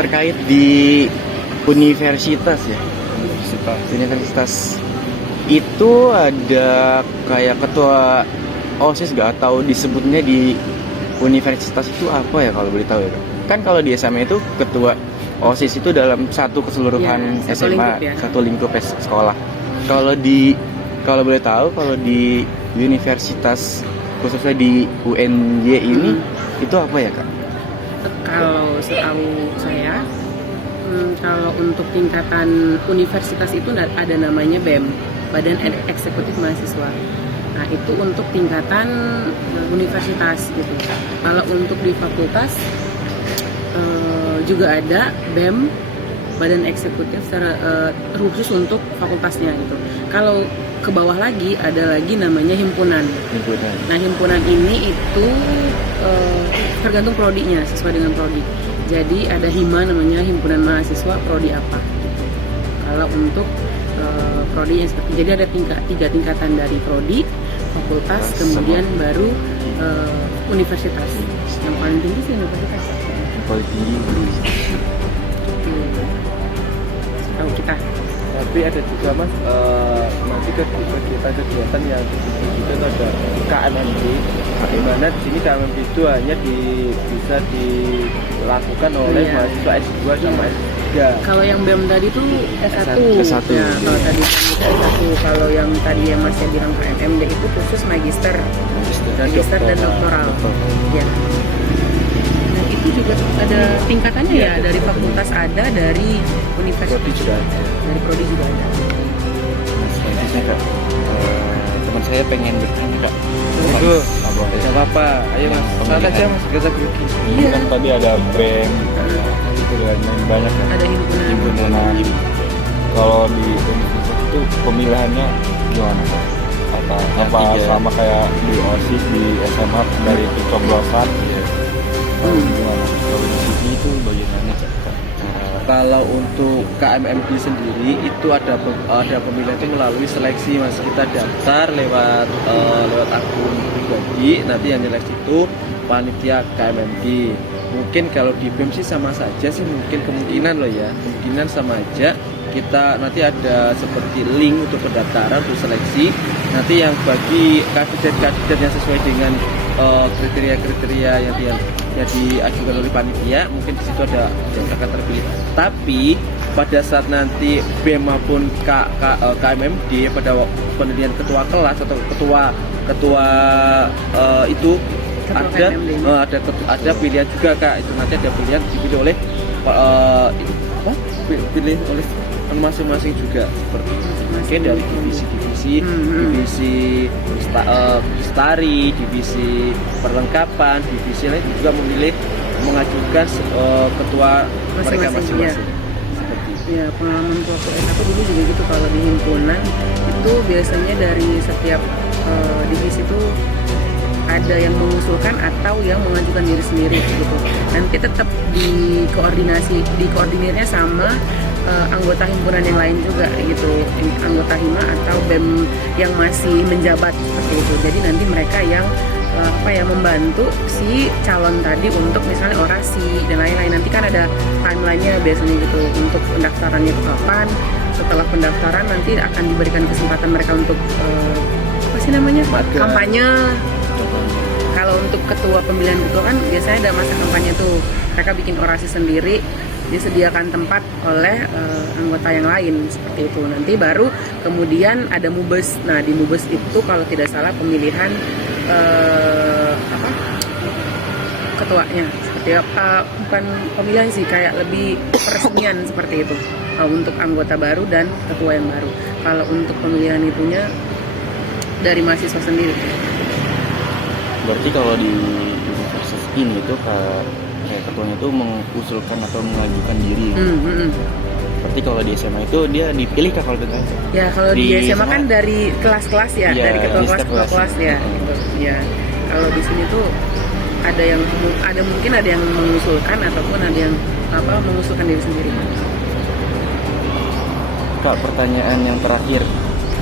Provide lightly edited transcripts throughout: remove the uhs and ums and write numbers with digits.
Terkait di universitas ya, universitas itu ada kayak ketua OSIS gak, atau disebutnya di universitas itu apa ya kalau boleh tahu ya Kak? Kan kalau di SMA itu ketua OSIS itu dalam satu keseluruhan Ya, satu SMA, lingkup ya. satu lingkup sekolah. Kalau boleh tahu, kalau di universitas khususnya di UNY ini itu apa ya Kak? Kalau setahu saya, kalau untuk tingkatan universitas itu ada namanya BEM, Badan Eksekutif Mahasiswa. Nah itu untuk tingkatan universitas gitu. Kalau untuk di fakultas juga ada BEM, Badan Eksekutif secara khusus untuk fakultasnya gitu. Kalau ke bawah lagi ada lagi namanya himpunan. Nah himpunan ini itu tergantung prodinya, sesuai dengan prodi. Jadi ada hima namanya himpunan mahasiswa prodi apa. Kalau untuk prodi yang seperti, jadi ada tiga tingkatan dari prodi, fakultas, kemudian baru universitas. Yang paling tinggi sih universitas. Paling tinggi Tahu kita. Tapi ada juga mas, nanti kegiatan yang juga ada KMMD, di mana di sini KMMD itu hanya bisa dilakukan oleh mahasiswa S2 sama S3. Kalau yang BEM tadi tuh S1. S1. Ya, kalau tadi S1, kalau yang tadi yang Mas bilang KMMD itu khusus magister dan doktoral. Ya. Nah, itu juga ada tingkatannya ya, dari fakultas ada, dari universitas Prodi juga ada. dari prodi juga ada. Nah, selanjutnya Kak, teman saya pengen bertanya Kak. Itu nggak apa-apa, ayo mas, saat aja mas, kita grogi. Iya. Kan tadi ada BEM, itu dan lain banyak kan. Ada himpunan. Kalau di universitas itu pemilihannya gimana Kak? Apa sama kayak di OSIS di SMA dari pencoblosan? Gimana? Kalau di sini itu bagaimana Kak? Kalau untuk KMMD sendiri itu ada pemilihan itu melalui seleksi mas, kita daftar lewat akun pribadi, nanti yang seleksi itu panitia KMMD. Mungkin kalau di BEM sih sama saja sih, mungkin kemungkinan sama aja. Kita nanti ada seperti link untuk pendaftaran untuk seleksi, nanti yang bagi kandidat yang sesuai dengan kriteria yang diajukan oleh panitia, mungkin di situ ada yang akan terpilih. Tapi pada saat nanti BEM maupun KMMD pada pemilihan ketua kelas atau ketua itu ada pilihan juga Kak. Itu nanti ada pilihan dipilih oleh pilih oleh masing-masing juga, seperti mungkin dari divisi lestari, divisi perlengkapan, divisi lain juga memilih mengajukan ketua mereka masing-masing. Seperti itu. Ya, pengalaman waktu S1 dulu juga gitu. Kalau di himpunan itu biasanya dari setiap divisi itu ada yang mengusulkan atau yang mengajukan diri sendiri gitu. Nanti tetap dikoordinirnya sama anggota himpunan yang lain juga gitu, anggota hima atau BEM yang masih menjabat seperti itu. Jadi nanti mereka yang membantu si calon tadi untuk misalnya orasi dan lain-lain. Nanti kan ada timelinenya biasanya gitu, untuk pendaftarannya itu kapan. Setelah pendaftaran nanti akan diberikan kesempatan mereka untuk kampanye. Kalau untuk ketua, pemilihan ketua kan biasanya ada masa kampanye tuh, mereka bikin orasi sendiri, disediakan tempat oleh anggota yang lain seperti itu. Nanti baru kemudian ada mubes. Nah di mubes itu kalau tidak salah pemilihan ketuanya seperti apa, bukan pemilihan sih, kayak lebih peresmian seperti itu untuk anggota baru dan ketua yang baru. Kalau untuk pemilihan itunya dari mahasiswa sendiri. Berarti kalau di universitas ini itu kayak ketuanya itu mengusulkan atau mengajukan diri. Berarti kalau di SMA itu dia dipilih kah kalau gitu? Ya kalau di SMA SMA kan dari kelas-kelas ya, Iya, dari ketua di kelas setiap ketua kelas. kelas ya. Gitu. Ya kalau di sini tuh mungkin ada yang mengusulkan ataupun ada yang mengusulkan diri sendiri. Kak, pertanyaan yang terakhir,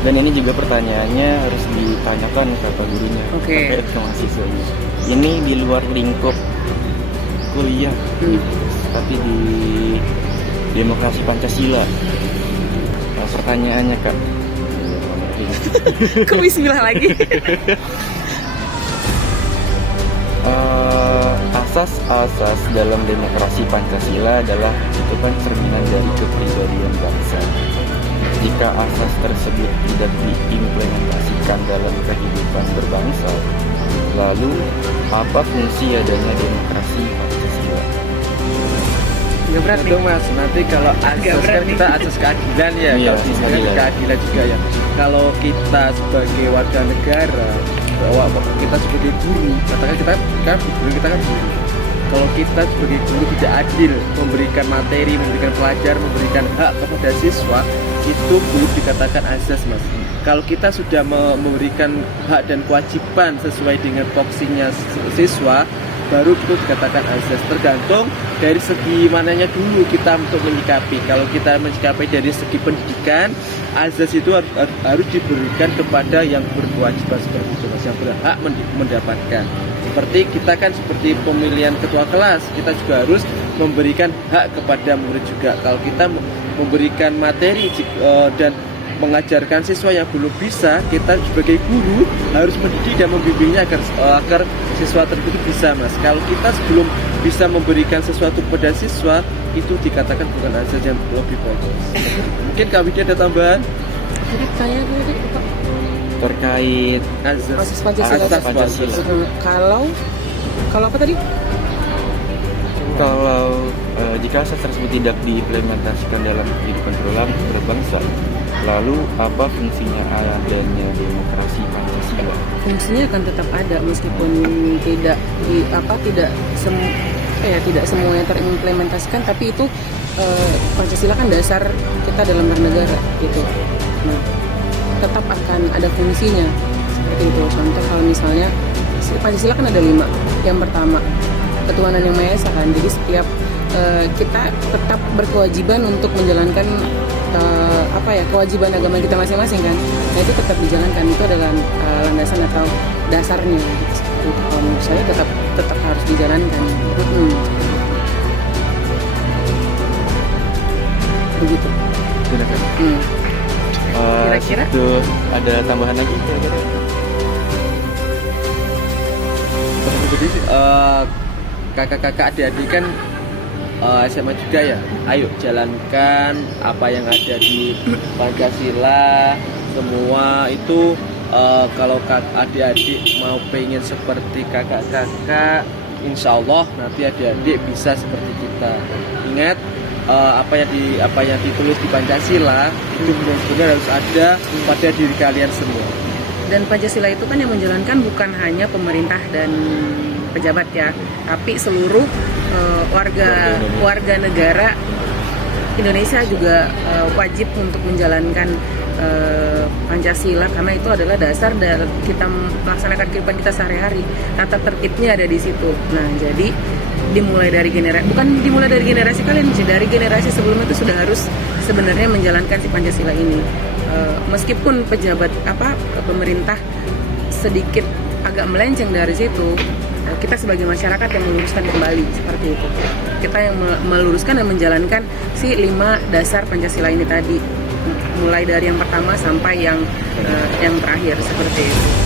dan ini juga pertanyaannya harus ditanyakan ke Pak gurunya Oke. terkait ke mahasiswanya. Ini di luar lingkup kuliah, tapi di demokrasi Pancasila. Nah, pertanyaannya Kak, Kok bismillah lagi? asas-asas dalam demokrasi Pancasila adalah itu kan cerminan dari kepribadian bangsa. Jika asas tersebut tidak diimplementasikan dalam kehidupan berbangsa, lalu apa fungsi adanya demokrasi Pancasila? Nggak berat nih. Itu Mas, nanti kalau Agak asas berat kan nih. kita asas keadilan ya, Iya, kalau di sini kan keadilan. keadilan juga ya. Kalau kita sebagai warga negara, bahwa kita sebagai guru, katakan kita kan guru. Kalau kita sebagai guru tidak adil memberikan materi, memberikan pelajar, memberikan hak kepada siswa, itu belum dikatakan asas Mas. Kalau kita sudah memberikan hak dan kewajiban sesuai dengan porsinya siswa, baru itu dikatakan azas. Tergantung dari segi mananya dulu kita untuk menyikapi. Kalau kita menyikapi dari segi pendidikan, azas itu harus diberikan kepada yang berkewajiban seperti itu Mas, yang berhak mendapatkan. Seperti kita kan seperti pemilihan ketua kelas, kita juga harus memberikan hak kepada murid juga. Kalau kita memberikan materi dan mengajarkan siswa yang belum bisa, kita sebagai guru harus mendidik dan membimbingnya agar siswa tersebut bisa Mas. Kalau kita sebelum bisa memberikan sesuatu kepada siswa, itu dikatakan bukan azas yang lebih bagus. Mungkin Kak Widya ada tambahan Jadi tanya tadi Pak. Terkait azas Asas Pancasila. Asas Pancasila. Kalau apa tadi? kalau jika asas tersebut tidak diimplementasikan dalam kehidupan berbangsa, lalu apa fungsinya adanya demokrasi Pancasila? Fungsinya akan tetap ada meskipun tidak semuanya terimplementasikan, tapi itu Pancasila kan dasar kita dalam bernegara gitu. Nah, tetap akan ada fungsinya seperti itu. Contoh kalau misalnya Pancasila kan ada 5. Yang pertama ketuhanan yang Maha Esa kan. Jadi setiap kita tetap berkewajiban untuk menjalankan kewajiban agama kita masing-masing kan. Nah itu tetap dijalankan, itu adalah landasan atau dasarnya gitu. Kalau menurut saya tetap harus dijalankan. Begitu. Silakan. Kira-kira? Itu ada tambahan lagi kira-kira? Jadi kakak-kakak adik-adik kan SMA juga ya. Ayo jalankan apa yang ada di Pancasila. Semua itu kalau adik-adik mau pengen seperti kakak-kakak, insya Allah nanti adik-adik bisa seperti kita. Ingat apa yang ditulis di Pancasila itu benar-benar harus ada pada diri kalian semua. Dan Pancasila itu kan yang menjalankan bukan hanya pemerintah dan pejabat ya, tapi seluruh warga negara Indonesia juga wajib untuk menjalankan Pancasila, karena itu adalah dasar dari kita melaksanakan kehidupan kita sehari-hari. Tata tertibnya ada di situ. Nah, jadi dimulai dari generasi kalian, dari generasi sebelumnya itu sudah harus sebenarnya menjalankan si Pancasila ini. Meskipun pejabat pemerintah sedikit agak melenceng dari situ, kita sebagai masyarakat yang meluruskan kembali seperti itu. Kita yang meluruskan dan menjalankan si 5 dasar Pancasila ini tadi, mulai dari yang pertama sampai yang terakhir seperti itu.